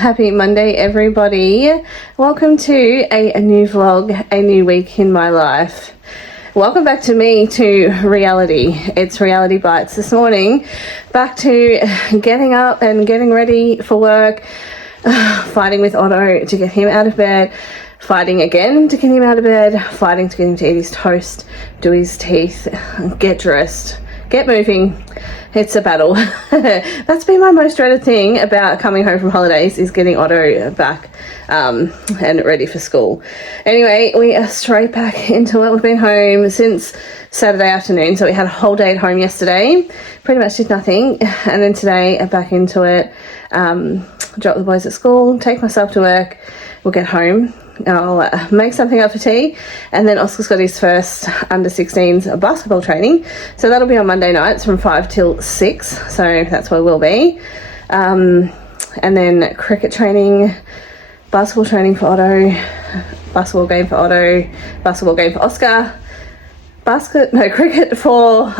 happy Monday everybody. Welcome to a new vlog, a new week in my life. Welcome back to me, to reality. It's Reality Bites this morning. Back to getting up and getting ready for work, fighting with Otto to get him out of bed, fighting again to get him out of bed, fighting to get him to eat his toast, do his teeth, get dressed, get moving. It's a battle. That's been my most dreaded thing about coming home from holidays, is getting Otto back and ready for school. Anyway, we are straight back into it. We've been home since Saturday afternoon, so we had a whole day at home yesterday. Pretty much did nothing, and then today back into it. Drop the boys at school, take myself to work. We'll get home. I'll make something up for tea, and then Oscar's got his first under 16s basketball training, so that'll be on Monday nights from 5 till 6, so that's where we'll be. And then cricket training, basketball training for Otto, basketball game for Otto, basketball game for Oscar, cricket for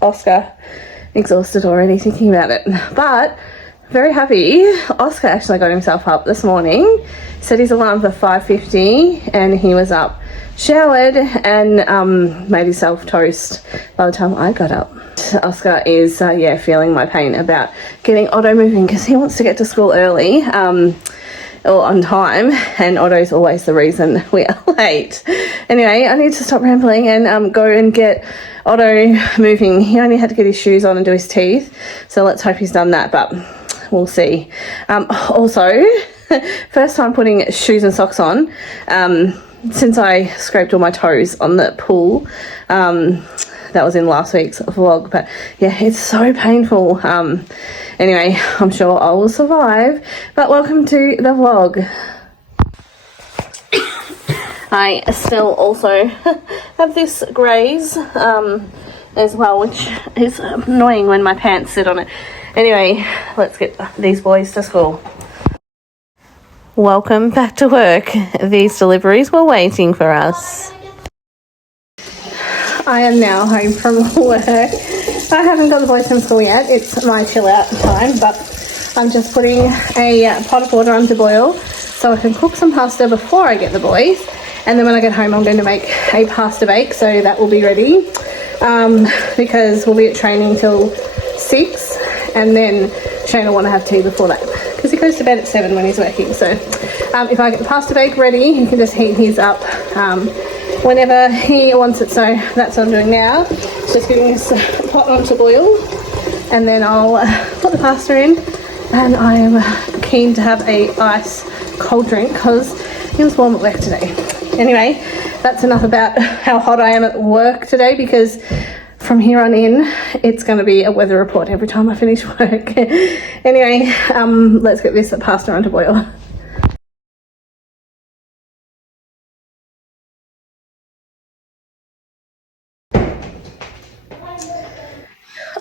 Oscar. Exhausted already thinking about it, but very happy. Oscar actually got himself up this morning, set his alarm for 5:50, and he was up, showered, and made himself toast by the time I got up. Oscar is feeling my pain about getting Otto moving, because he wants to get to school early or on time, and Otto's always the reason we are late. Anyway, I need to stop rambling and go and get Otto moving. He only had to get his shoes on and do his teeth, so let's hope he's done that, but we'll see. Also, first time putting shoes and socks on since I scraped all my toes on the pool. That was in last week's vlog, but yeah, it's so painful. Anyway, I'm sure I will survive, but welcome to the vlog. I still also have this graze as well, which is annoying when my pants sit on it. Anyway, let's get these boys to school. Welcome back to work. These deliveries were waiting for us. I am now home from work. I haven't got the boys from school yet. It's my chill out time, but I'm just putting a pot of water on to boil so I can cook some pasta before I get the boys. And then when I get home, I'm going to make a pasta bake, so that will be ready because we'll be at training till 6. And then Shane will want to have tea before that, because he goes to bed at 7 when he's working. So if I get the pasta bake ready, he can just heat his up whenever he wants it. So that's what I'm doing now. Just getting this pot on to boil, and then I'll put the pasta in. And I am keen to have a ice cold drink because it was warm at work today. Anyway, that's enough about how hot I am at work today, because from here on in, it's going to be a weather report every time I finish work. Anyway, let's get this pasta on to boil.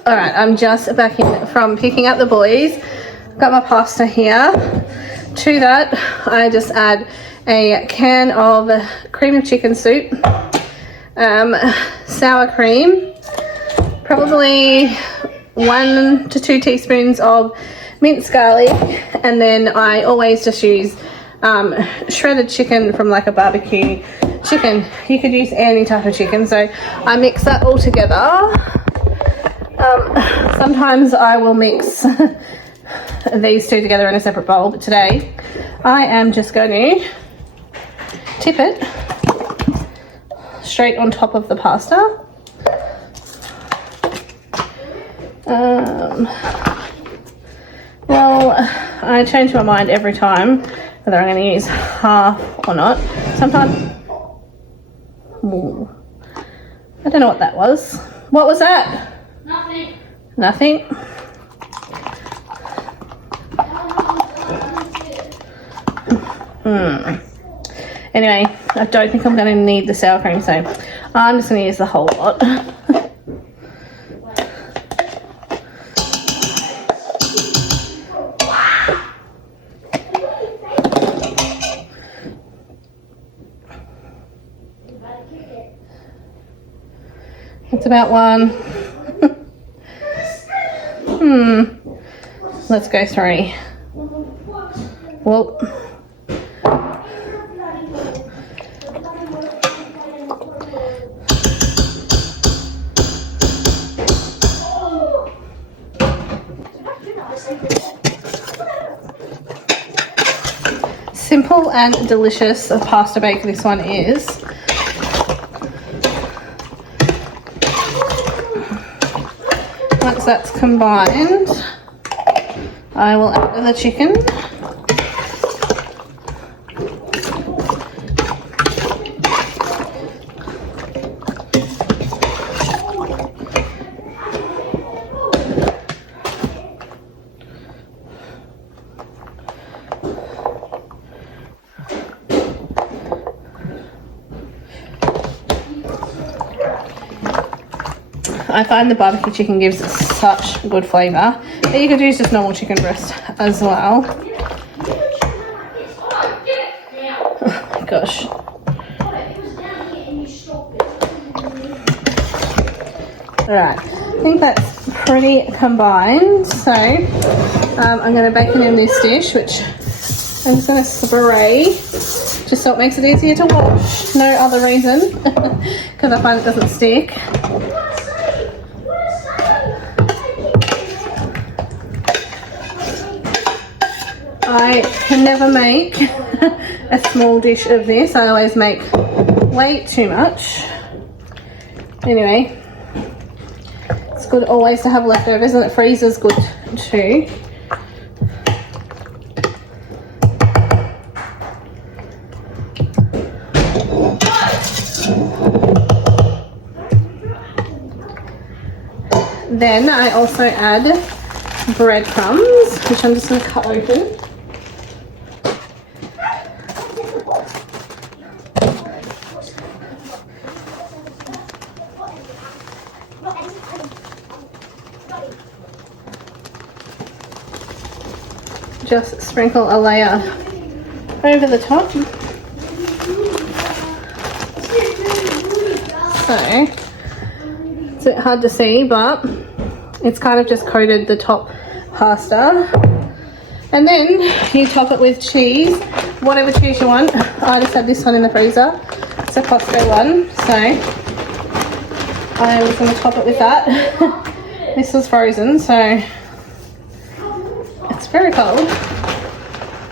Alright, I'm just back in from picking up the boys. Got my pasta here. To that, I just add a can of cream of chicken soup, sour cream, probably 1 to 2 teaspoons of minced garlic, and then I always just use shredded chicken from like a barbecue chicken. You could use any type of chicken, so I mix that all together. Sometimes I will mix these two together in a separate bowl, but today I am just going to tip it straight on top of the pasta. Well, I change my mind every time whether I'm going to use half or not. Sometimes, ooh, I don't know what that was. What was that? Nothing. Nothing? Anyway, I don't think I'm going to need the sour cream, so I'm just going to use the whole lot. It's about one. Let's go 3. Well, simple and delicious pasta bake this one is. Once that's combined, I will add the chicken. I find the barbecue chicken gives it such good flavour, but you could use just normal chicken breast as well. Oh my gosh. Alright, I think that's pretty combined, so I'm going to bake it in this dish, which I'm just going to spray just so it makes it easier to wash. No other reason, because I find it doesn't stick. I can never make a small dish of this. I always make way too much. Anyway, it's good always to have leftovers, and it freezes good too. Then I also add breadcrumbs, which I'm just going to cut open. Just sprinkle a layer over the top. So, it's a bit hard to see, but it's kind of just coated the top pasta. And then you top it with cheese, whatever cheese you want. I just had this one in the freezer. It's a Costco one, so I was going to top it with that. This was frozen, so it's very cold,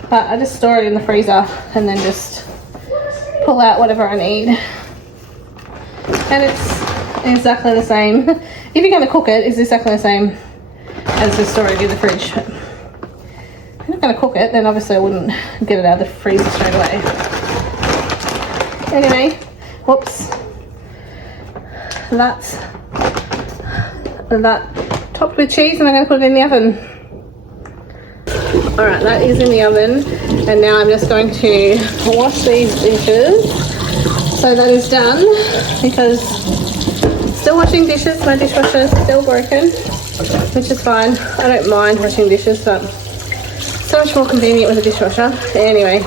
but I just store it in the freezer and then just pull out whatever I need. And it's exactly the same. If you're going to cook it, it's exactly the same as just storing it in the fridge. But if you're not going to cook it, then obviously I wouldn't get it out of the freezer straight away. Anyway, whoops. That's that topped with cheese, and I'm going to put it in the oven. Alright, that is in the oven, and now I'm just going to wash these dishes. So that is done, because still washing dishes, my dishwasher is still broken, which is fine. I don't mind washing dishes, but so much more convenient with a dishwasher. Anyway,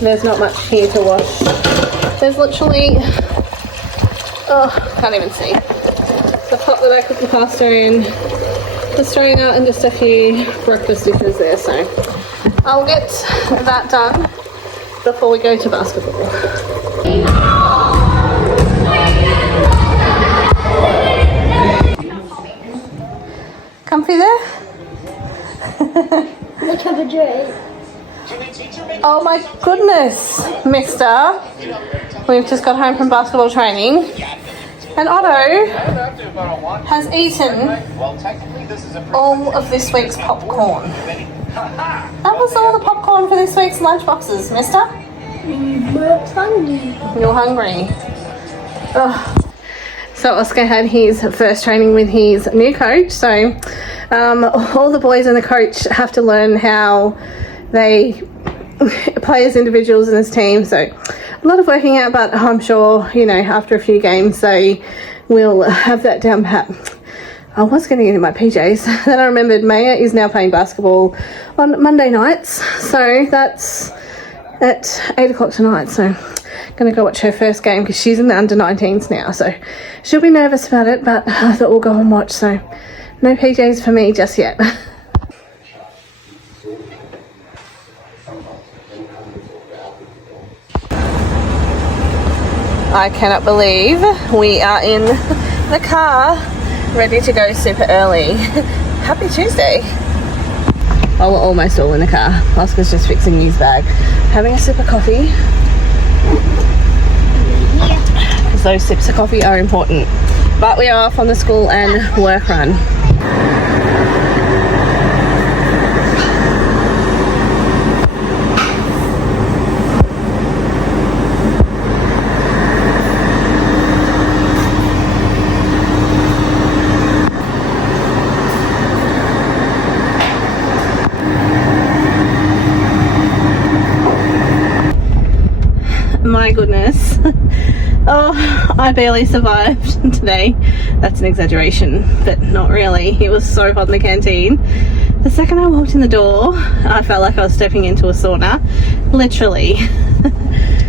there's not much here to wash. There's literally, oh, can't even see, the pot that I cooked the pasta in, the strainer, and just a few breakfast dishes there. So I'll get that done before we go to basketball. Comfy there? Look at the dress. Oh my goodness, mister. We've just got home from basketball training, and Otto has eaten all of this week's popcorn. That was all the popcorn for this week's lunch boxes, mister. I'm hungry. You're hungry. Ugh. So Oscar had his first training with his new coach, so all the boys and the coach have to learn how they play as individuals in this team. So a lot of working out, but I'm sure, you know, after a few games they will have that down pat. I was going to get in my PJs. Then I remembered Maya is now playing basketball on Monday nights, so that's at 8 o'clock tonight. So I'm going to go watch her first game, because she's in the under-19s now, so she'll be nervous about it, but I thought we'll go and watch. So no PJs for me just yet. I cannot believe we are in the car ready to go super early. Happy Tuesday. Oh, we're almost all in the car. Oscar's just fixing his bag. Having a sip of coffee. Because those sips of coffee are important. But we are off on the school and work run. My goodness. Oh, I barely survived today. That's an exaggeration, but not really. It was so hot in the canteen. The second I walked in the door, I felt like I was stepping into a sauna. Literally.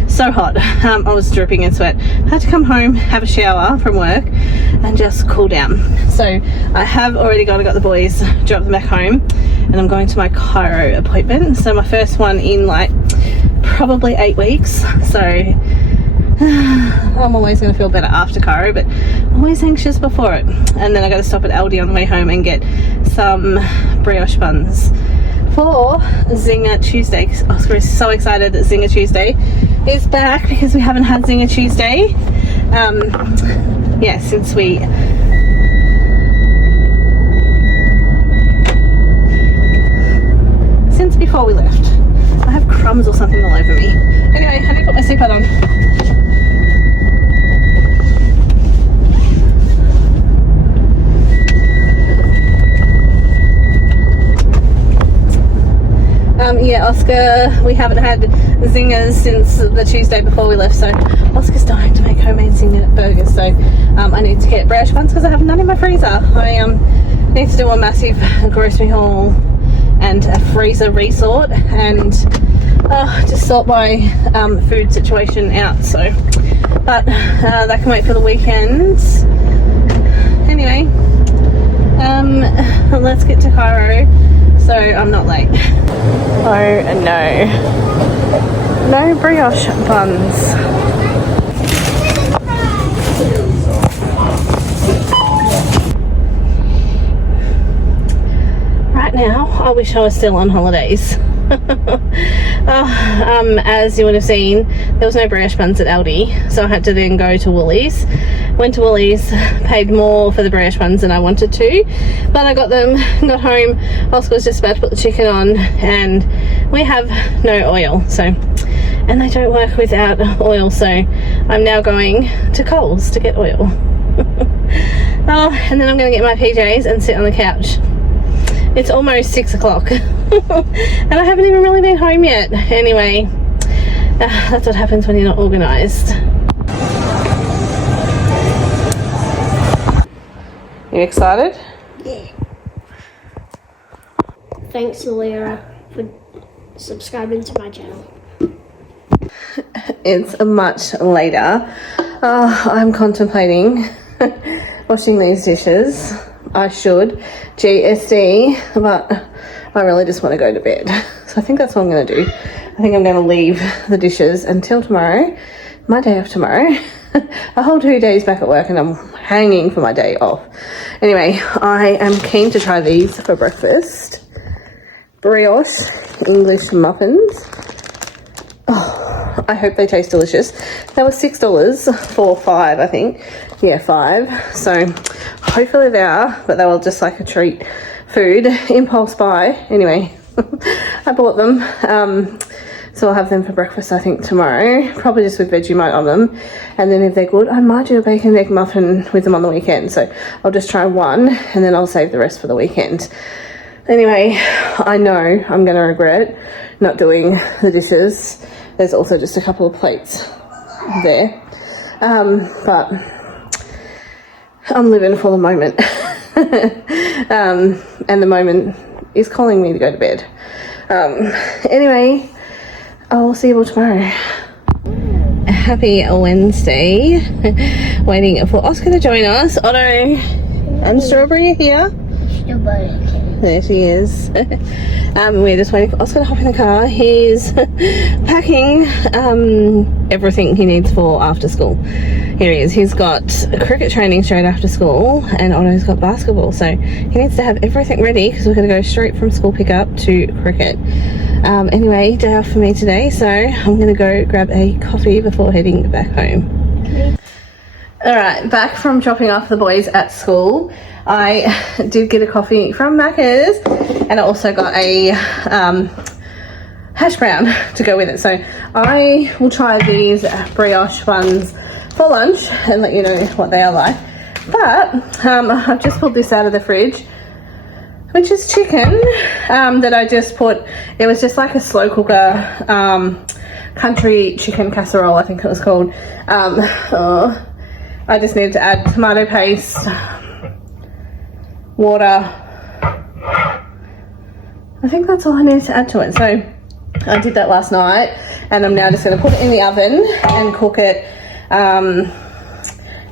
So hot. I was dripping in sweat. I had to come home, have a shower from work, and just cool down. So I have already got the boys, dropped them back home, and I'm going to my chiro appointment. So my first one in like probably 8 weeks. So I'm always going to feel better after chiro, but always anxious before it. And then I got to stop at Aldi on the way home and get some brioche buns for Zinger Tuesday. Oscar is so excited that Zinger Tuesday is back because we haven't had Zinger Tuesday. Yeah, since before we left. I have crumbs or something all over me. Anyway, I need to put my seatbelt on. Yeah, Oscar, we haven't had zingers since the Tuesday before we left, so Oscar's dying to make homemade zinger burgers, so I need to get brioche buns because I have none in my freezer. I need to do a massive grocery haul and a freezer resort and just sort my food situation out, so but that can wait for the weekend. Anyway, let's get to chiro so I'm not late. Oh no brioche buns. Right now I wish I was still on holidays. As you would have seen, there was no brioche buns at Aldi, so I had to then go to Woolies. Went to Woolies, paid more for the brioche buns than I wanted to, but I got them, got home. Oscar was just about to put the chicken on, and we have no oil, so, and they don't work without oil, so I'm now going to Coles to get oil. And then I'm going to get my PJs and sit on the couch. It's almost 6 o'clock and I haven't even really been home yet. Anyway, that's what happens when you're not organised. You excited? Yeah. Thanks, Lyra, for subscribing to my channel. It's much later. I'm contemplating washing these dishes. I should GSD, but I really just want to go to bed, so I think that's what I'm going to do. I think I'm going to leave the dishes until tomorrow, my day off tomorrow. A whole 2 days back at work and I'm hanging for my day off. Anyway, I am keen to try these for breakfast. Brioche English muffins. Oh, I hope they taste delicious. They were $6 for 5, I think. Yeah, 5. So hopefully they are, but they were just like a treat food. Impulse buy. Anyway, I bought them. So I'll have them for breakfast, I think, tomorrow. Probably just with Vegemite on them. And then if they're good, I might do a bacon egg muffin with them on the weekend. So I'll just try one and then I'll save the rest for the weekend. Anyway, I know I'm going to regret not doing the dishes. There's also just a couple of plates there. But I'm living for the moment. And the moment is calling me to go to bed. Anyway, I'll see you all tomorrow. Happy Wednesday. Waiting for Oscar to join us. Otto and Strawberry are here. Strawberry. There she is. We're just waiting for Oscar to hop in the car. He's packing everything he needs for after school. Here he is. He's got cricket training straight after school, and Otto's got basketball. So he needs to have everything ready because we're going to go straight from school pickup to cricket. Anyway, day off for me today, so I'm going to go grab a coffee before heading back home. Alright, back from dropping off the boys at school. I did get a coffee from Macca's, and I also got a hash brown to go with it. So I will try these brioche buns for lunch and let you know what they are like. But I've just pulled this out of the fridge, which is chicken that I just put. It was just like a slow cooker country chicken casserole, I think it was called. I just needed to add tomato paste, water. I think that's all I needed to add to it. So I did that last night, and I'm now just going to put it in the oven and cook it. And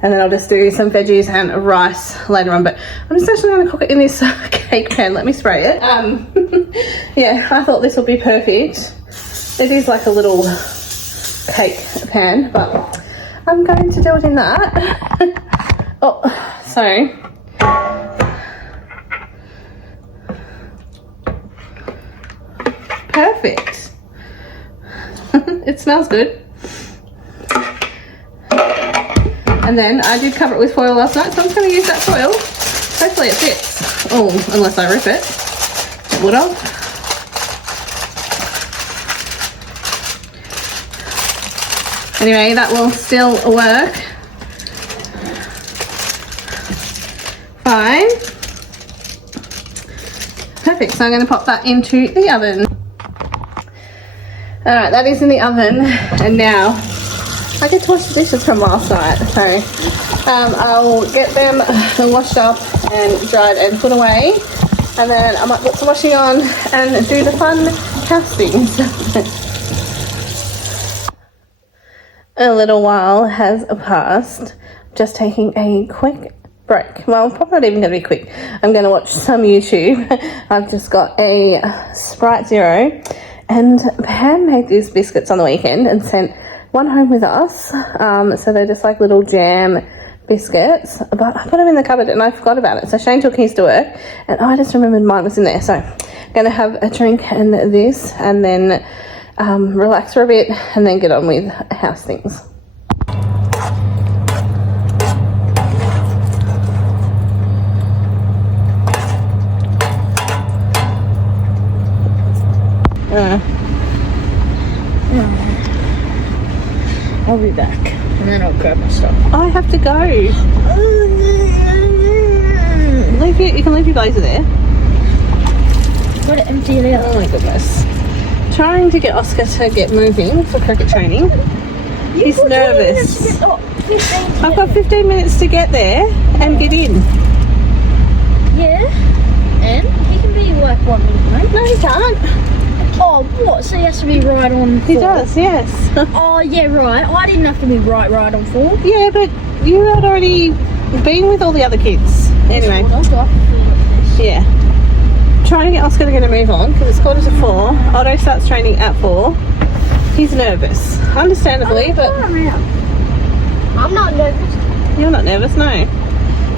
then I'll just do some veggies and rice later on. But I'm just actually going to cook it in this cake pan. Let me spray it. Yeah, I thought this would be perfect. It is like a little cake pan, but I'm going to do it in that. Oh, so perfect. It smells good. And then I did cover it with foil last night, so I'm just going to use that foil. Hopefully it fits. Oh, unless I rip it. It would have. Anyway, that will still work fine. Perfect, so I'm going to pop that into the oven. Alright, that is in the oven, and now I get to wash the dishes from last night, so I'll get them washed up and dried and put away, and then I might put some washing on and do the fun house things. A little while has passed. Just taking a quick break. Well, probably not even going to be quick. I'm going to watch some YouTube. I've just got a Sprite Zero, and Pam made these biscuits on the weekend and sent one home with us. So they're just like little jam biscuits, but I put them in the cupboard and I forgot about it. So Shane took his to work, and I just remembered mine was in there. So I'm going to have a drink and this, and then relax for a bit, and then get on with house things. I'll be back, and then I'll grab my stuff. I have to go. You can leave your blazer there. Got it empty it out. Oh my goodness. Trying to get Oscar to get moving for cricket training. He's nervous. I've got 15 minutes to get there and get in. Yeah, and he can be like 1 minute, right? No, he can't. Oh, what? So he has to be right on 4? He does, yes. Oh, yeah, right. I didn't have to be right on 4. Yeah, but you had already been with all the other kids. Anyway. Yeah. Trying to get Oscar to get a move on because it's 3:45. Otto starts training at 4. He's nervous, understandably, but I'm not nervous. You're not nervous, no.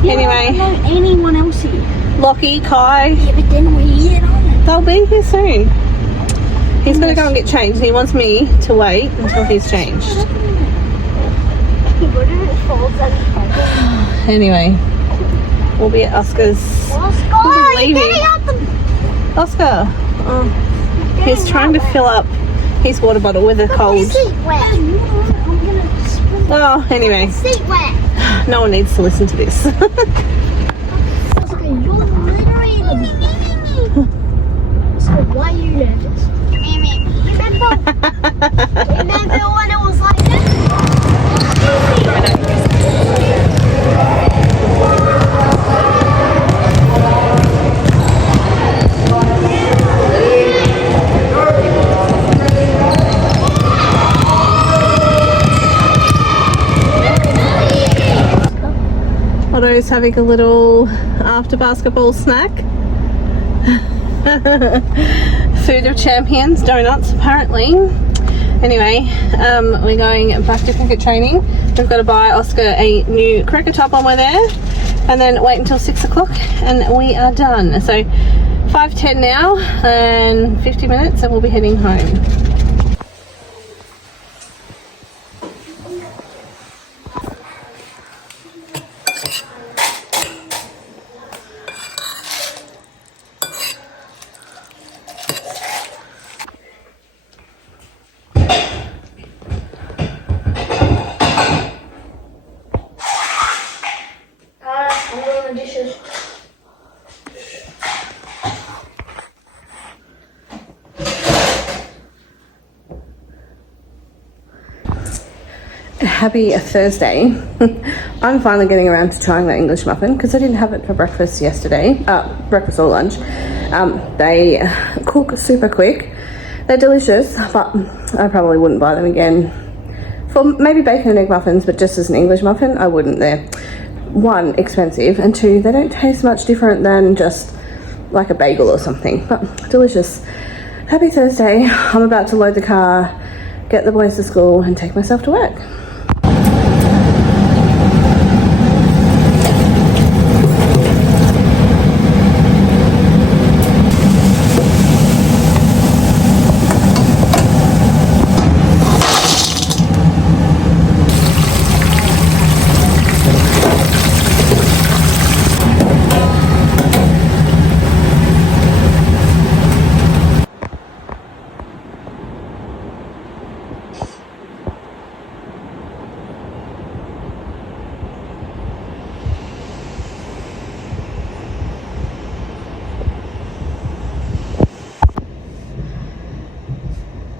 Yeah, anyway, I don't know anyone else here. Lockie, Kai, Yeah, but then we're here, aren't they'll be here soon. He's going to go and get changed, and he wants me to wait until he's changed. Anyway, we'll be at Oscar's. We'll be leaving. Oscar, he's trying to fill up his water bottle with a cold. Oh, anyway, no one needs to listen to this. Why are you nervous? Remember when it was like that? Otto's having a little after basketball snack. Food of champions, donuts apparently. Anyway, we're going back to cricket training. We've got to buy Oscar a new cricket top when we're there, and then wait until 6 o'clock and we are done. So 5:10 now and 50 minutes and we'll be heading home. I'm doing the dishes. Happy Thursday. I'm finally getting around to trying that English muffin because I didn't have it for breakfast yesterday, breakfast or lunch. They cook super quick. They're delicious, but I probably wouldn't buy them again. For maybe bacon and egg muffins, but just as an English muffin, I wouldn't. They're, one, expensive, and two, they don't taste much different than just like a bagel or something, but delicious. Happy Thursday. I'm about to load the car, get the boys to school, and take myself to work.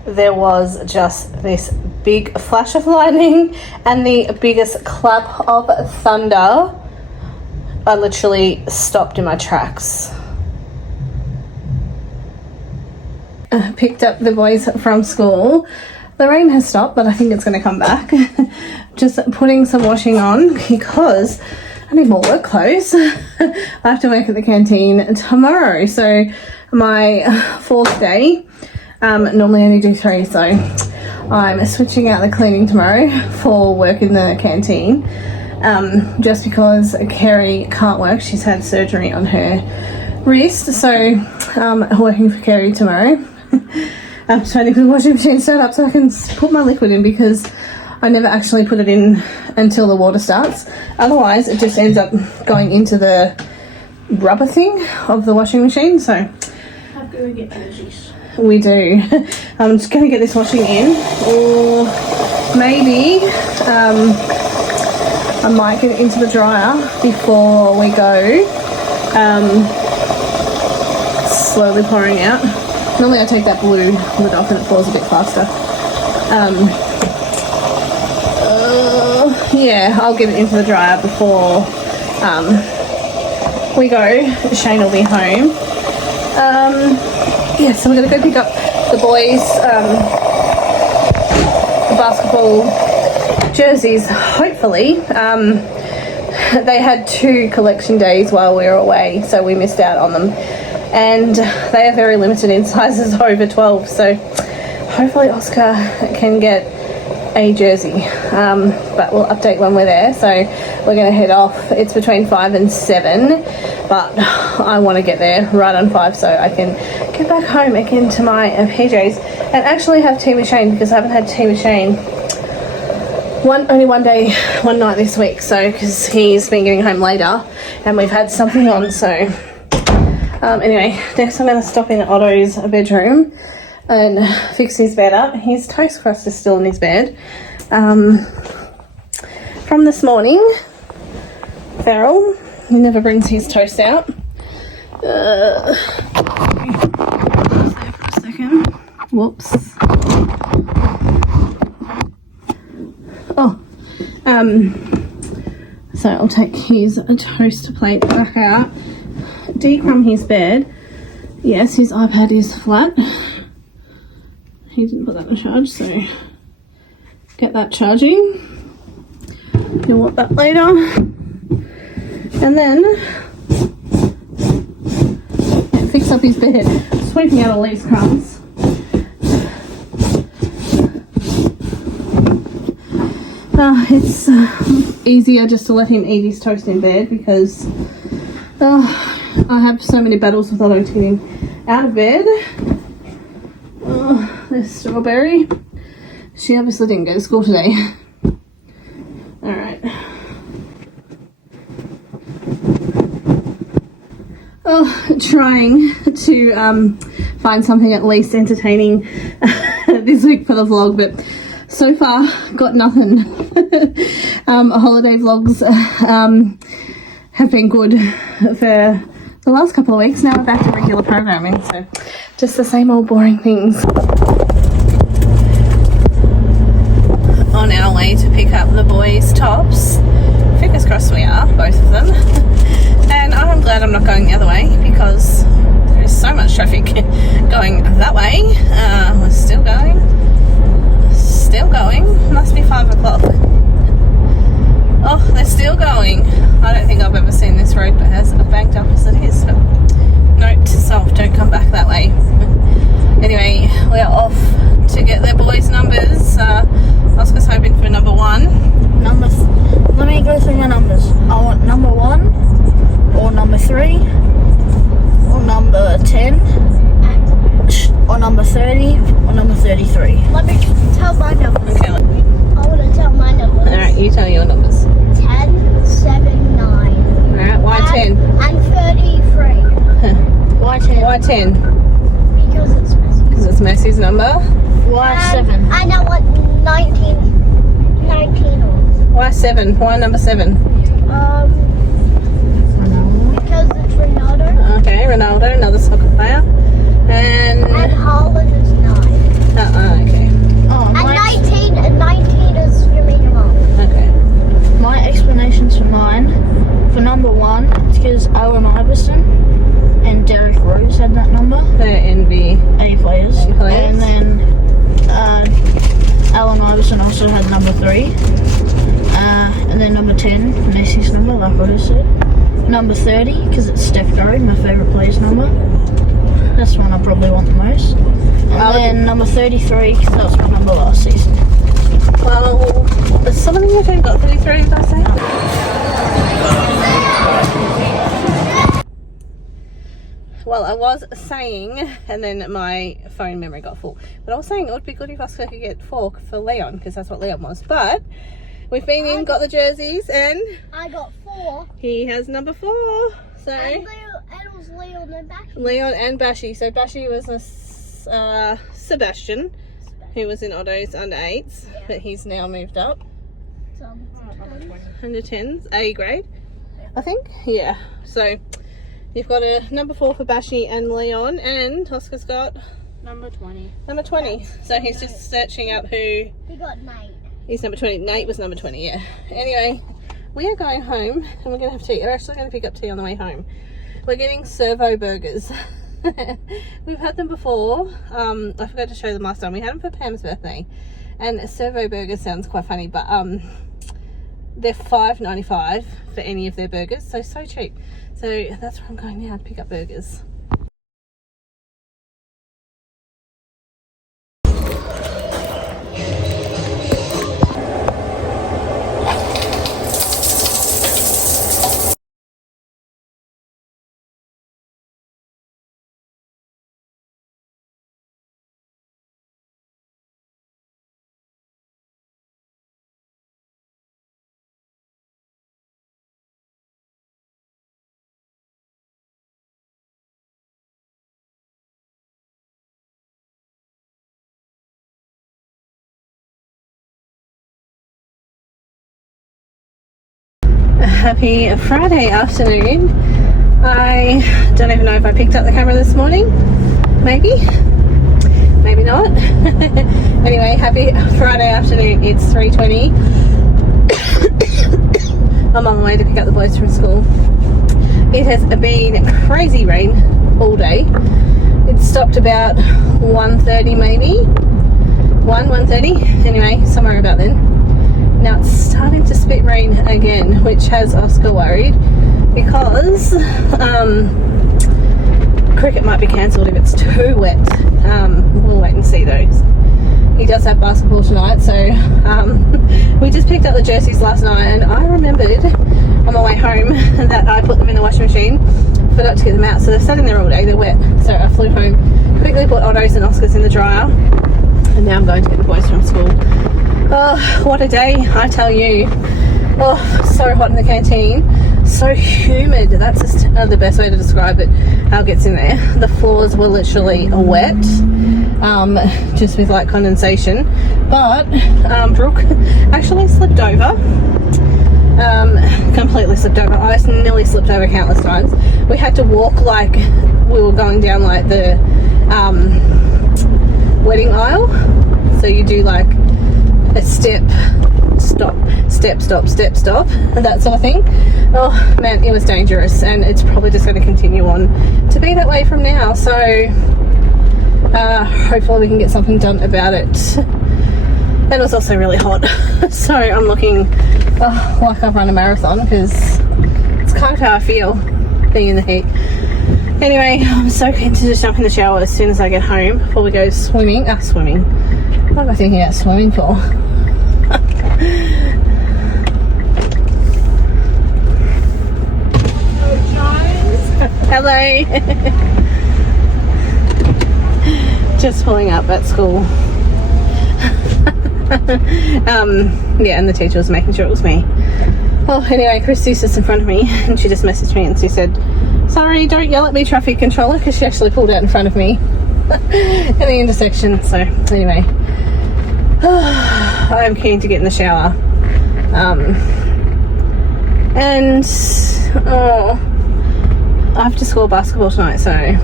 There was just this big flash of lightning and the biggest clap of thunder. I literally stopped in my tracks. I picked up the boys from school. The rain has stopped, but I think it's going to come back. Just putting some washing on because I need more work clothes. I have to work at the canteen tomorrow, so my 4th day. Normally I only do 3, so I'm switching out the cleaning tomorrow for work in the canteen, just because Kerry can't work. She's had surgery on her wrist, so working for Kerry tomorrow. I'm just waiting for the washing machine to start up so I can put my liquid in, because I never actually put it in until the water starts. Otherwise it just ends up going into the rubber thing of the washing machine. So How do we get jerseys? we do. I'm just going to get this washing in, or maybe I might get it into the dryer before we go. Slowly pouring out. Normally I take that blue lid off and it pours a bit faster. Yeah, I'll get it into the dryer before we go. Shane will be home. Yeah, so we're going to go pick up the boys' basketball jerseys, hopefully. They had 2 collection days while we were away, so we missed out on them. And they are very limited in sizes over 12, so hopefully Oscar can get a jersey. But we'll update when we're there. So we're going to head off. It's between 5 and 7, but I want to get there right on 5 so I can get back home again to my PJs and actually have tea with Shane, because I haven't had tea with Shane only one day, one night this week, so because he's been getting home later and we've had something on. So anyway, next I'm going to stop in Otto's bedroom and fix his bed up. His toast crust is still in his bed from this morning. Feral, he never brings his toast out. There for a second. Whoops. Oh, so I'll take his toast plate back out, decrumb his bed. Yes, his iPad is flat. He didn't put that on charge, so get that charging. You'll want that later. And then fix up his bed. Sweeping out all these crumbs. It's easier just to let him eat his toast in bed because I have so many battles with Otto to get him out of bed. There's Strawberry. She obviously didn't go to school today. Alright. Trying to find something at least entertaining this week for the vlog, but so far got nothing. Holiday vlogs have been good for the last couple of weeks. Now we're back to regular programming, so just the same old boring things. On our way to pick up the boys' tops. Fingers crossed we are, both of them. And I'm glad I'm not going the other way because there is so much traffic going that way. We're still going. Must be 5 o'clock. Oh, they're still going. I don't think I've ever seen this road but as banked up as it is. But note to self, don't come back that way. Anyway, we're off to get their boys' numbers. Oscar's hoping for number 1. Let me go through my numbers. I want number 1, or number 3, or number 10, or number 30, or number 33. Let me tell my numbers. Okay. I want to tell my numbers. Alright, you tell your numbers. 10, 7, 9. Alright, why 10? And 33. Why 10? Why 10? Because it's messy. Because it's Messy's number. Why 7? I know what 19 Why 7? Why number 7? Because it's Ronaldo. Okay, Ronaldo, another soccer player. And Haaland is 9. okay. Oh, and 19 is Yamina Mom. Okay. My explanations for 9, for number 1, it's because Allen Iverson and Derrick Rose had that number. They're NBA players. players. And then Allen Iverson also had number 3. And then number 10, Messi's number, like what I said. Number 30, because it's Steph Curry, my favourite player's number. That's the one I probably want the most. And then number 33, because that was my number last season. Well, some of them have got 33, did I say? Well, I was saying, and then my phone memory got full, but I was saying it would be good if Oscar could get 4 for Leon, because that's what Leon was. But we've been in, got the jerseys, and I got 4. he has number 4. So And it was Leon and Bashi. Leon and Bashi. So Bashi was a Sebastian, who was in Otto's under 8s, but he's now moved up. Under 10s, A grade, I think. Yeah. So you've got a number 4 for Bashi and Leon, and Oscar's got Number 20. number 20. So he's just searching out who. He got Nate. He's number 20. Nate was number 20, yeah. Anyway, we are going home and we're going to have tea. We're actually going to pick up tea on the way home. We're getting servo burgers. We've had them before. I forgot to show them last time. We had them for Pam's birthday. And servo burgers sounds quite funny, but they're $5.95 for any of their burgers. So cheap. So that's where I'm going now to pick up burgers. Happy Friday afternoon. I don't even know if I picked up the camera this morning. Maybe not. Anyway, happy Friday afternoon. It's 3:20. I'm on my way to pick up the boys from school. It has been crazy rain all day. It stopped about 1:30 maybe. 1:30. Anyway, somewhere about then. Now it's starting to spit rain again, which has Oscar worried because cricket might be cancelled if it's too wet. We'll wait and see though. He does have basketball tonight, so we just picked up the jerseys last night, and I remembered on my way home that I put them in the washing machine, forgot to get them out, so they're sitting there all day, they're wet. So I flew home, quickly put Otto's and Oscar's in the dryer, and now I'm going to get the boys from school. Oh, what a day, I tell you. Oh, so hot in the canteen, so humid. That's just the best way to describe it, how it gets in there. The floors were literally wet, just with like condensation, but Brooke actually slipped over, completely slipped over. I nearly slipped over countless times. We had to walk like we were going down like the wedding aisle, so you do like a step, stop, step, stop, step, stop, and that sort of thing. Oh man, it was dangerous, and it's probably just going to continue on to be that way from now, so hopefully we can get something done about it. And it was also really hot, so I'm looking like I've run a marathon, because it's kind of how I feel being in the heat. Anyway, I'm so keen to just jump in the shower as soon as I get home before we go swimming. Swimming. What am I thinking about swimming for? Hello. Just pulling up at school. Yeah, and the teacher was making sure it was me. Well, anyway, Christy's just in front of me, and she just messaged me and she said, sorry, don't yell at me, traffic controller, because she actually pulled out in front of me in the intersection. So anyway, I'm keen to get in the shower, and I have to score basketball tonight, so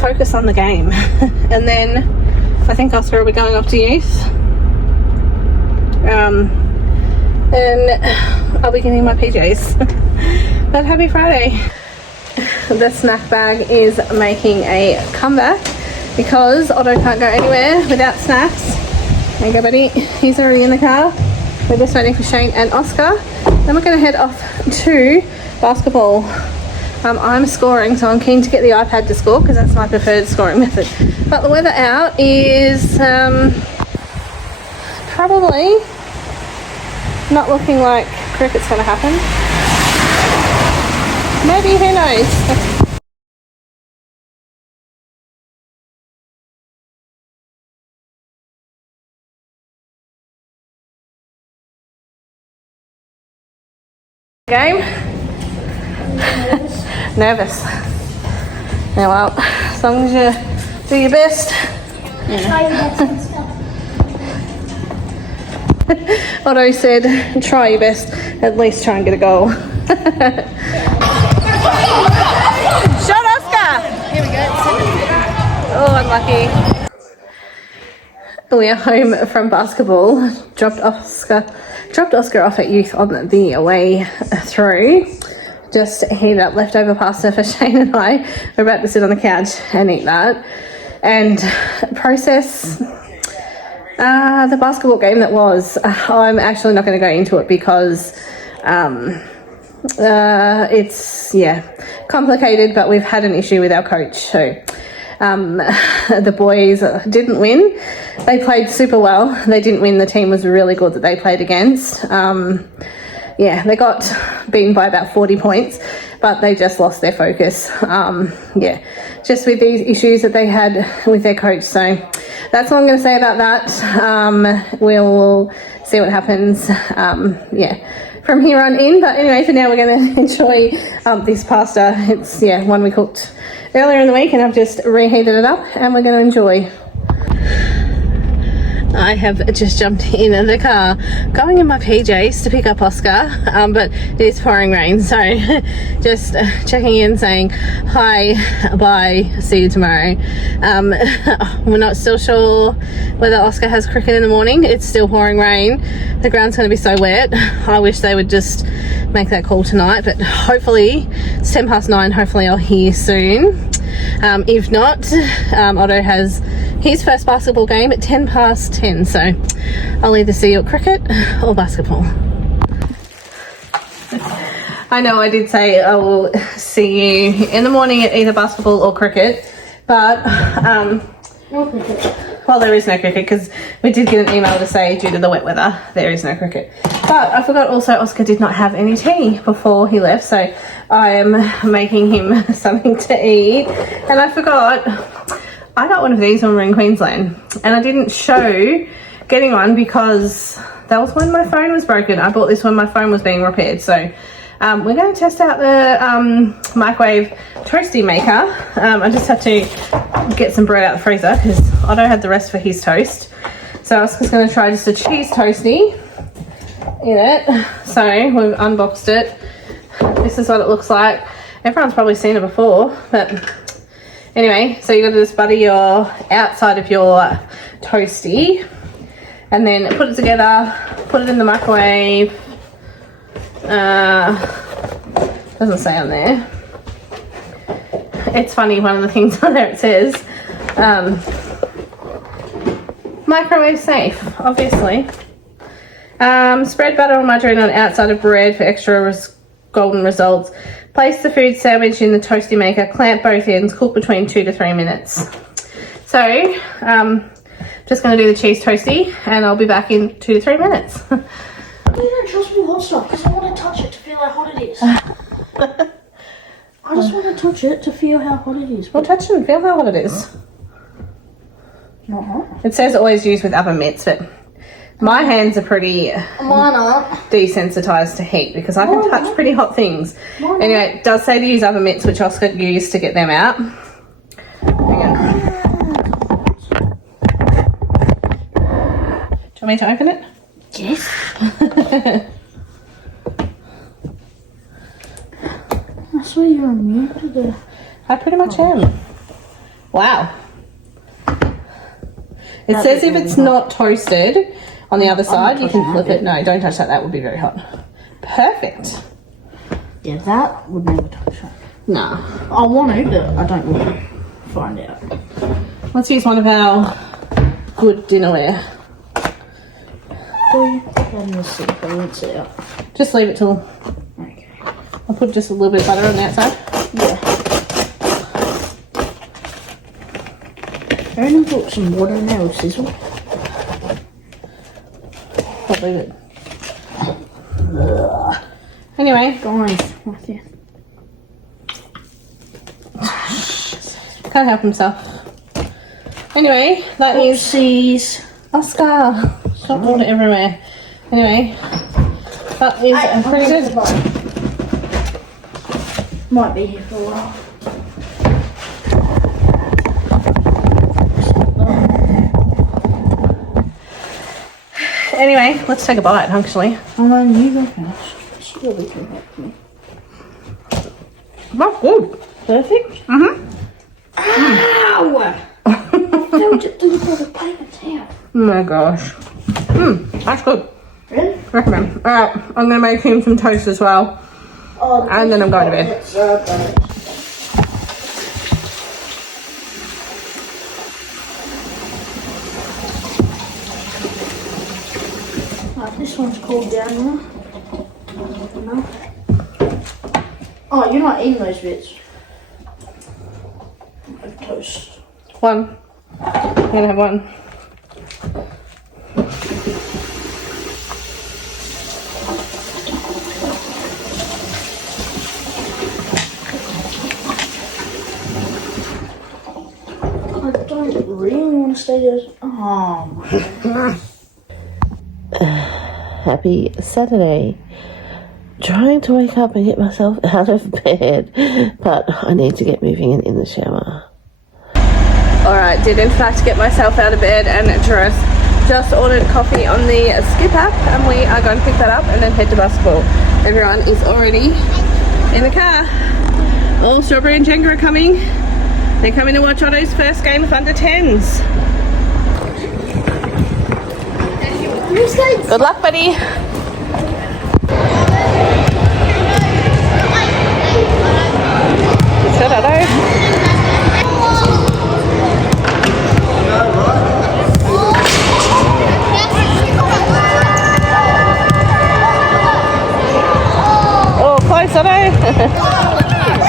focus on the game. And then I think Oscar will be going off to youth, and I'll be getting my PJs. But happy Friday. The snack bag is making a comeback because Otto can't go anywhere without snacks. There you go, buddy. He's already in the car. We're just waiting for Shane and Oscar. Then we're going to head off to basketball. I'm scoring, so I'm keen to get the iPad to score because that's my preferred scoring method. But the weather out is probably not looking like cricket's going to happen. Maybe, who knows? Game? Nervous. Yeah, well, as long as you do your best. Otto said, try your best, at least try and get a goal. Shot, Oscar! Here we go. Oh, unlucky. We are home from basketball. Dropped Oscar off at youth on the way through. Just heated up leftover pasta for Shane and I. We're about to sit on the couch and eat that and process the basketball game that was. I'm actually not going to go into it because it's complicated, but we've had an issue with our coach. So the boys didn't win. They played super well. They didn't win. The team was really good that they played against. They got beaten by about 40 points, but they just lost their focus. Just with these issues that they had with their coach. So that's all I'm going to say about that. We'll see what happens. From here on in. But anyway, for now, we're going to enjoy this pasta. It's one we cooked earlier in the week, and I've just reheated it up, and we're going to enjoy. I have just jumped in the car, going in my PJs to pick up Oscar, but it is pouring rain, so just checking in, saying hi, bye, see you tomorrow. We're not still sure whether Oscar has cricket in the morning. It's still pouring rain. The ground's going to be so wet. I wish they would just make that call tonight, but hopefully it's 9:10. Hopefully I'll hear soon. If not, Otto has his first basketball game at 10:10, so I'll either see you at cricket or basketball. I know I did say I will see you in the morning at either basketball or cricket, but well, there is no cricket because we did get an email to say due to the wet weather there is no cricket. But I forgot also Oscar did not have any tea before he left, so I am making him something to eat. And I forgot I got one of these when we were in Queensland, and I didn't show getting one because that was when my phone was broken. I bought this when my phone was being repaired, so we're going to test out the microwave toasty maker. I just have to get some bread out of the freezer because Otto had the rest for his toast. So I was just going to try just a cheese toasty in it. So we've unboxed it. This is what it looks like. Everyone's probably seen it before, but anyway, so you got to just butter your outside of your toasty and then put it together, put it in the microwave. Doesn't say on there. It's funny, one of the things on there it says microwave safe, obviously. Spread butter or margarine on outside of bread for extra golden results. Place the food sandwich in the toasty maker, clamp both ends, cook between 2 to 3 minutes. So just going to do the cheese toasty and I'll be back in 2 to 3 minutes. You don't trust me with hot stuff because I want to touch it to feel how hot it is. I just want to touch it to feel how hot it is. Well, touch it and feel how hot it is. Not hot. It says always use with other mitts, but my hands are pretty Mine aren't. desensitized to heat because I can touch pretty hot things. Anyway, it does say to use other mitts, which Oscar used to get them out. Hang on. Do you want me to open it? Yes. I swear you're immune to the... I pretty much am. Wow. It says if it's not toasted on the other side, you can flip it. No, don't touch that. That would be very hot. Perfect. Yeah, that would never touch that. No. I want to, but I don't want to find out. Let's use one of our good dinnerware. Just leave it till... Okay. I'll put just a little bit of butter on the outside. Yeah. I'm going to put some water in there with sizzle. I'll leave it. Anyway. Guys, right there. Can't help himself. Anyway, that is... Oopsies. Oscar. Stop water everywhere. Anyway, that is pretty good. Might be here for a while. Anyway, let's take a bite, actually. Oh no, you go first. It's really too hot for me. That's good. Perfect? Mm-hmm. Ow! I felt it through the paper towel. Oh my gosh. That's good. Really? Recommend. Alright, I'm going to make him some toast as well. Oh, and then I'm going to bed. Right, this one's cooled down now. No. Oh, you're not eating those bits. Of toast. One. I'm going to have one. I don't really want to stay there. Oh. Happy Saturday. Trying to wake up and get myself out of bed, but I need to get moving and in the shower. Alright, did in fact get myself out of bed and dressed. Just ordered coffee on the Skip app and we are going to pick that up and then head to basketball. Everyone is already in the car. All Strawberry and Jenga are coming. They're coming to watch Otto's first game of under 10s. Good luck, buddy. Sit, Otto. Oh, close close, Otto.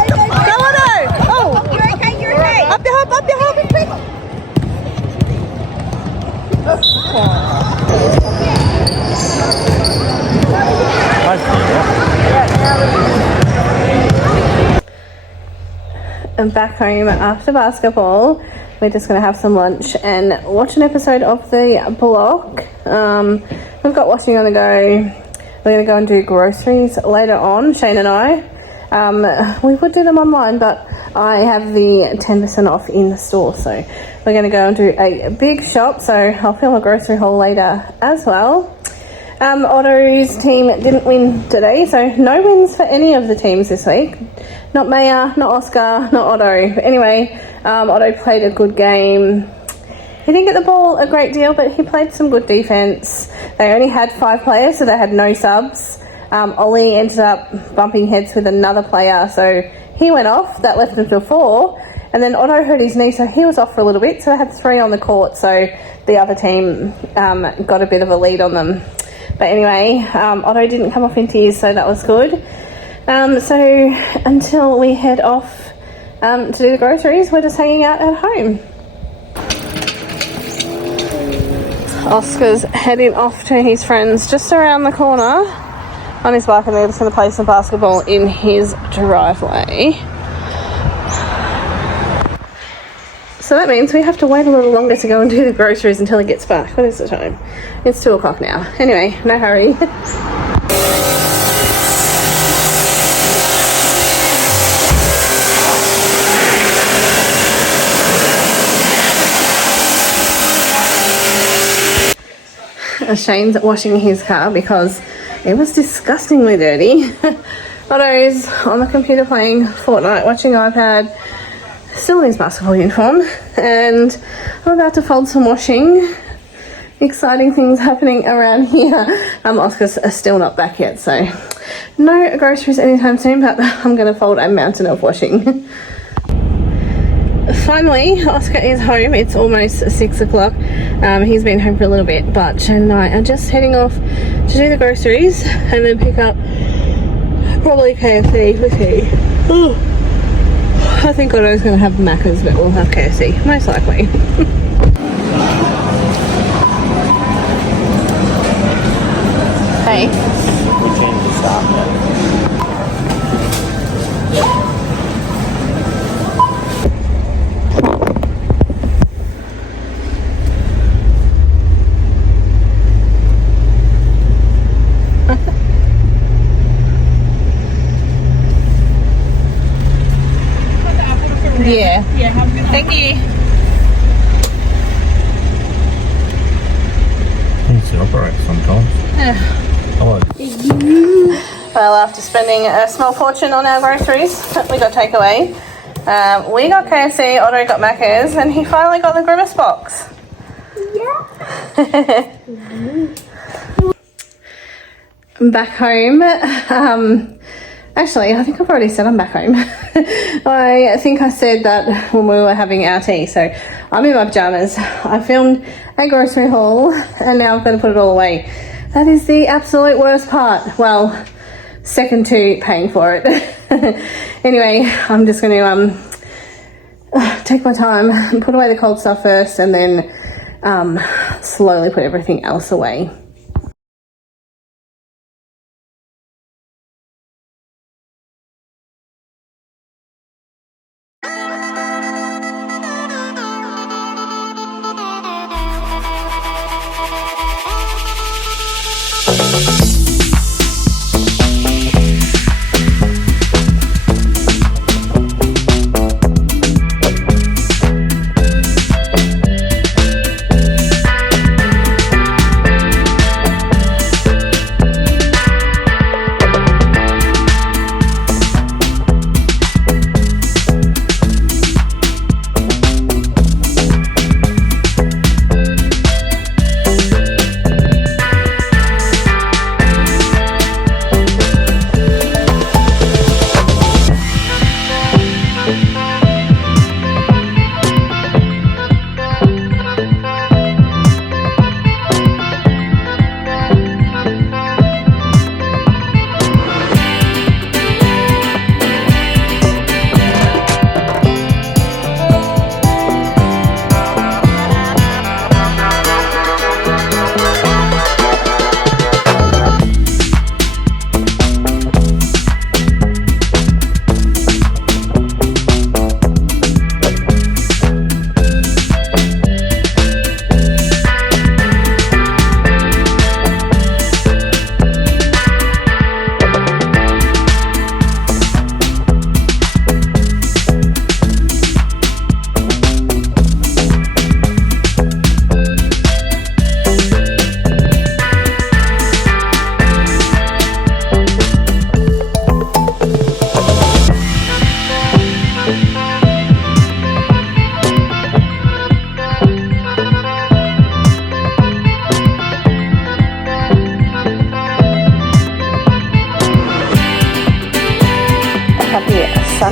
Go, Otto. Oh. You're okay, you're okay. Up your hop, up your hop. Quick. I'm back home after basketball. We're just going to have some lunch and watch an episode of the blog. We've got washing on the go. We're going to go and do groceries later on, Shane and I. We would do them online, but I have the 10% off in the store. So we're going to go and do a big shop. So I'll film a grocery haul later as well. Otto's team didn't win today, so no wins for any of the teams this week. Not Maya, not Oscar, not Otto. But anyway, Otto played a good game. He didn't get the ball a great deal, but he played some good defense. They only had 5 players, so they had no subs. Ollie ended up bumping heads with another player, so he went off. That left them to 4. And then Otto hurt his knee, so he was off for a little bit. So they had 3 on the court, so the other team got a bit of a lead on them. But anyway, Otto didn't come off in tears, so that was good. So until we head off to do the groceries, we're just hanging out at home. Oscar's heading off to his friends just around the corner on his bike, and they're just going to play some basketball in his driveway. So that means we have to wait a little longer to go and do the groceries until he gets back. What is the time? It's 2 o'clock now. Anyway, no hurry. Shane's washing his car because it was disgustingly dirty. Otto's on the computer playing Fortnite, watching iPad, still in his basketball uniform, and I'm about to fold some washing. Exciting things happening around here. Oscar's still not back yet, so no groceries anytime soon, but I'm going to fold a mountain of washing. Finally, Oscar is home. It's almost 6 o'clock. He's been home for a little bit, but Shane and I are just heading off to do the groceries and then pick up probably KFC with tea. Oh, I think Otto's going to have Macca's, but we'll have KFC, most likely. Hey. Yeah. Thank you. Needs to operate sometimes. Hello. Well, after spending a small fortune on our groceries, we got takeaway. We got KFC, Otto got Macca's, and he finally got the Grimace box. Yeah. I'm back home. Actually, I think I've already said I'm back home. I think I said that when we were having our tea. So I'm in my pajamas. I filmed a grocery haul and now I've got to put it all away. That is the absolute worst part. Well, second to paying for it. Anyway, I'm just going to take my time and put away the cold stuff first and then slowly put everything else away.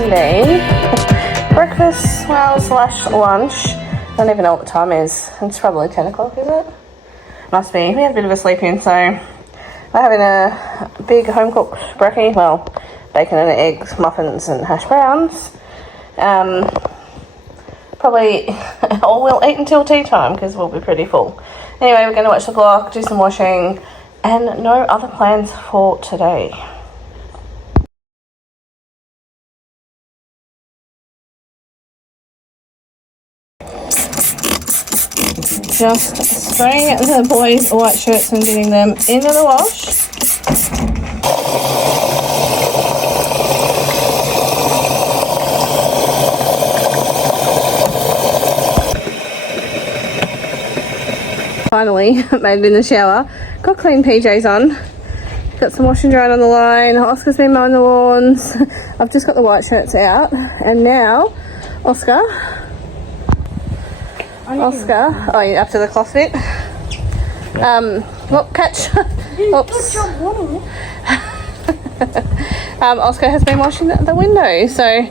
Monday. Breakfast, well, slash lunch. I don't even know what the time is. It's probably 10 o'clock, is it? Must be. We had a bit of a sleep in, so we're having a big home-cooked brekkie. Well, bacon and eggs, muffins and hash browns. Probably all we'll eat until tea time because we'll be pretty full. Anyway, we're going to watch the vlog, do some washing, and no other plans for today. Just spraying the boys' white shirts and getting them into the wash. Finally made it in the shower. Got clean PJs on. Got some washing drying on the line. Oscar's been mowing the lawns. I've just got the white shirts out, and now Oscar. Oh, you're up to the cloth bit. Whoop, catch. Oops. Oscar has been washing the window, so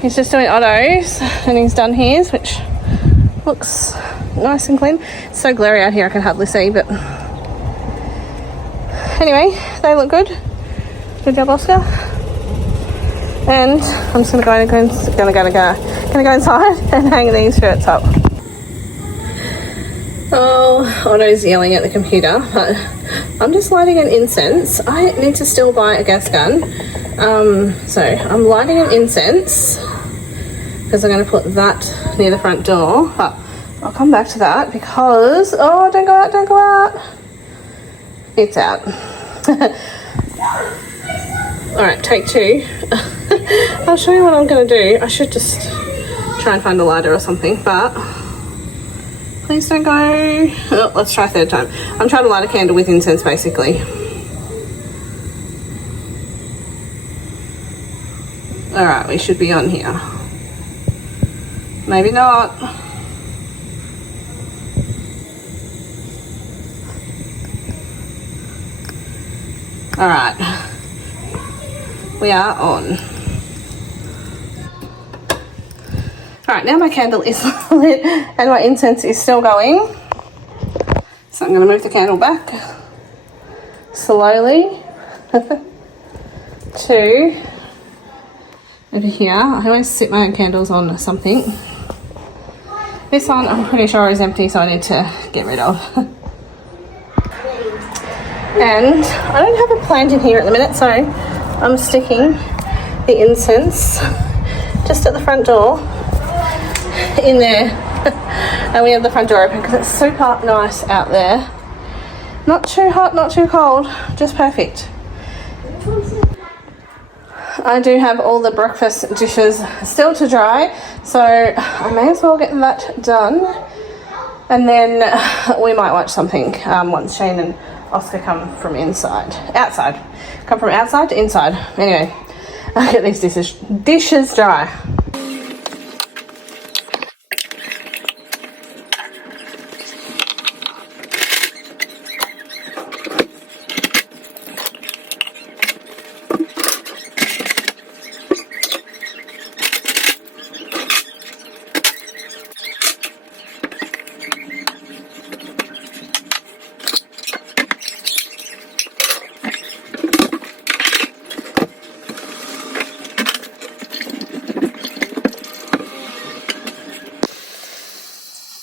he's just doing Otto's, and he's done his, which looks nice and clean. It's so glary out here I can hardly see, but anyway, they look good. Good job, Oscar. And I'm just gonna go inside and hang these shirts up. Oh, Otto's yelling at the computer, but I'm just lighting an incense. I need to still buy a gas gun. So I'm lighting an incense because I'm going to put that near the front door, but I'll come back to that because, oh, don't go out. It's out. All right, take two. I'll show you what I'm going to do. I should just try and find a lighter or something, but please don't go. Oh, let's try a third time. I'm trying to light a candle with incense, basically. All right, we should be on here. Maybe not. All right, we are on. All right, now my candle is lit and my incense is still going. So I'm going to move the candle back slowly to over here. I always sit my own candles on something. This one I'm pretty sure is empty, so I need to get rid of. And I don't have a plant in here at the minute, so I'm sticking the incense just at the front door in there. And we have the front door open because it's super nice out there. Not too hot, not too cold, just perfect. I do have all the breakfast dishes still to dry, so I may as well get that done, and then we might watch something once Shane and Oscar come from outside to inside. Anyway, I'll get these dishes dry.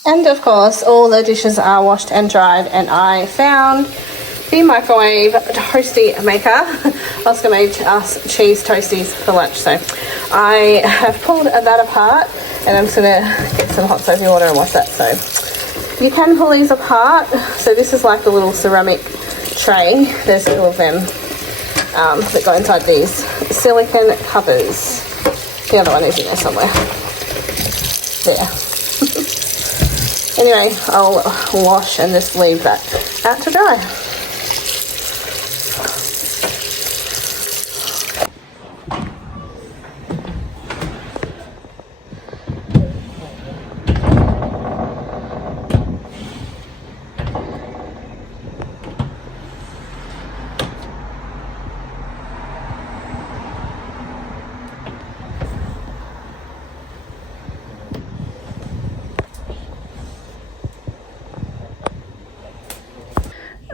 And of course, all the dishes are washed and dried, and I found the microwave toasty maker. Oscar made us cheese toasties for lunch, so I have pulled that apart, and I'm just gonna get some hot soapy water and wash that. So you can pull these apart. So this is like a little ceramic tray. There's two of them that go inside these silicone covers. The other one is in there somewhere. There. Anyway, I'll wash and just leave that out to dry.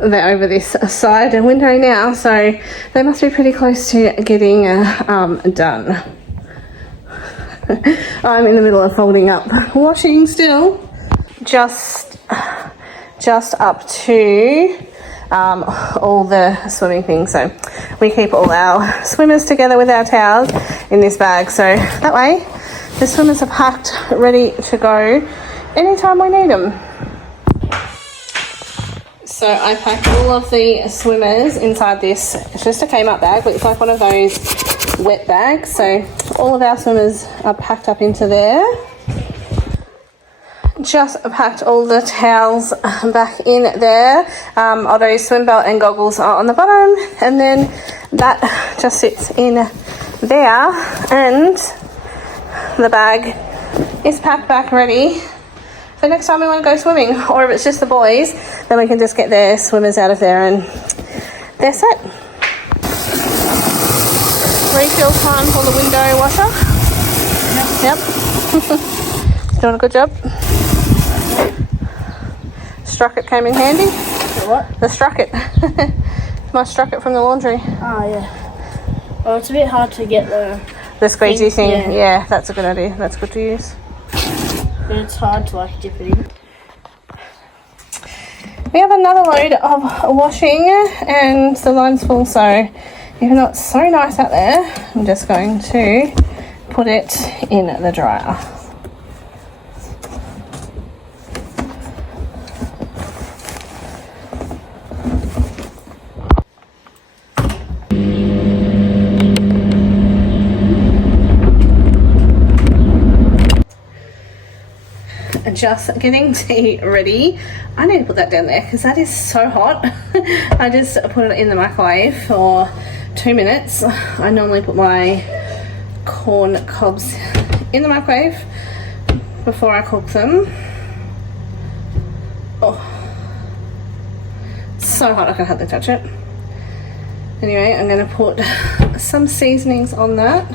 they're over this side window now, so they must be pretty close to getting done. I'm in the middle of folding up washing still, just up to all the swimming things. So we keep all our swimmers together with our towels in this bag, so that way the swimmers are packed ready to go anytime we need them. So I packed all of the swimmers inside this. It's just a Kmart bag, but it's like one of those wet bags. So all of our swimmers are packed up into there. Just packed all the towels back in there. Otto's swim belt and goggles are on the bottom, and then that just sits in there, and the bag is packed back ready for next time we want to go swimming. Or if it's just the boys, then we can just get their swimmers out of there and they're set. Refill time for the window washer. Yep. Doing a good job. Strucket came in handy. The what? The strucket. My strucket from the laundry. Oh, yeah. Well, it's a bit hard to get the squeegee thing. Yeah. Yeah, that's a good idea. That's good to use. but it's hard to like dip it in. We have another load of washing and the line's full, so even though it's so nice out there, I'm just going to put it in the dryer. Just getting tea ready. I need to put that down there because that is so hot. I just put it in the microwave for 2 minutes. I normally put my corn cobs in the microwave before I cook them. Oh, so hot I can hardly touch it. Anyway, I'm going to put some seasonings on that.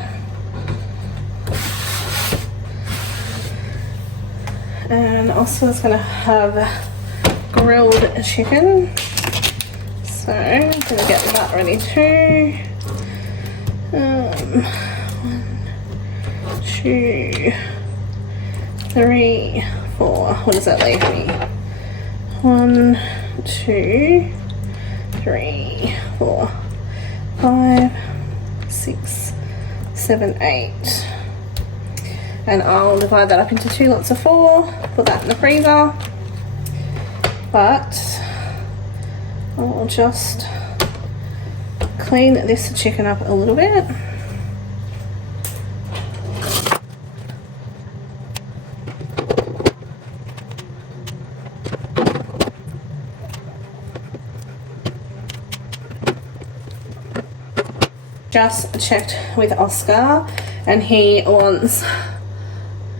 And also it's going to have grilled chicken, so I'm going to get that ready too. 1, 2, 3, 4. What does that leave me? 1, 2, 3, 4, 5, 6, 7, 8. And I'll divide that up into 2 lots of 4, put that in the freezer. But I'll just clean this chicken up a little bit. Just checked with Oscar and he wants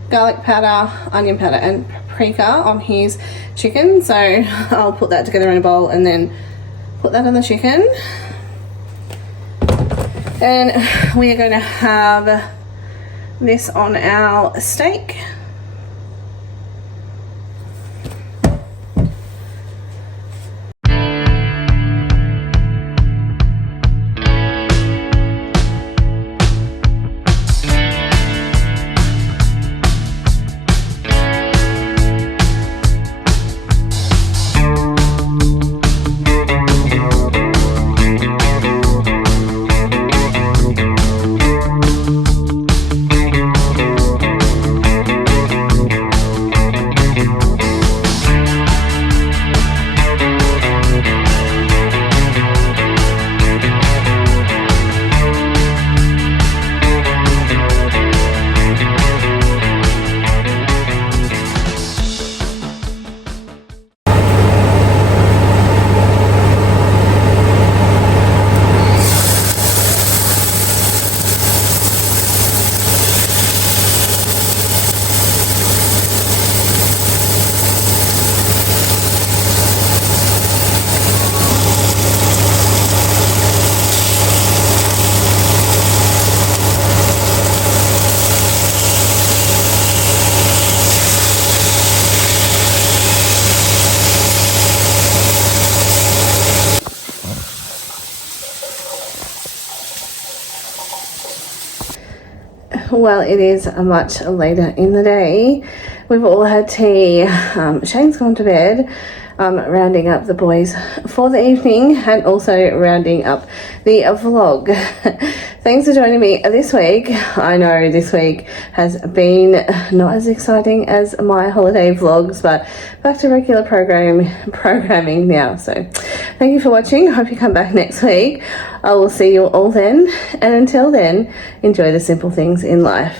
garlic powder, onion powder and paprika on his chicken, so I'll put that together in a bowl and then put that on the chicken. And we are going to have this on our steak. well, it is much later in the day. We've all had tea. Shane's gone to bed. Rounding up the boys for the evening and also rounding up the vlog. Thanks for joining me this week. I know this week has been not as exciting as my holiday vlogs, but back to regular programming now. So thank you for watching. I hope you come back next week. I will see you all then, and until then, enjoy the simple things in life.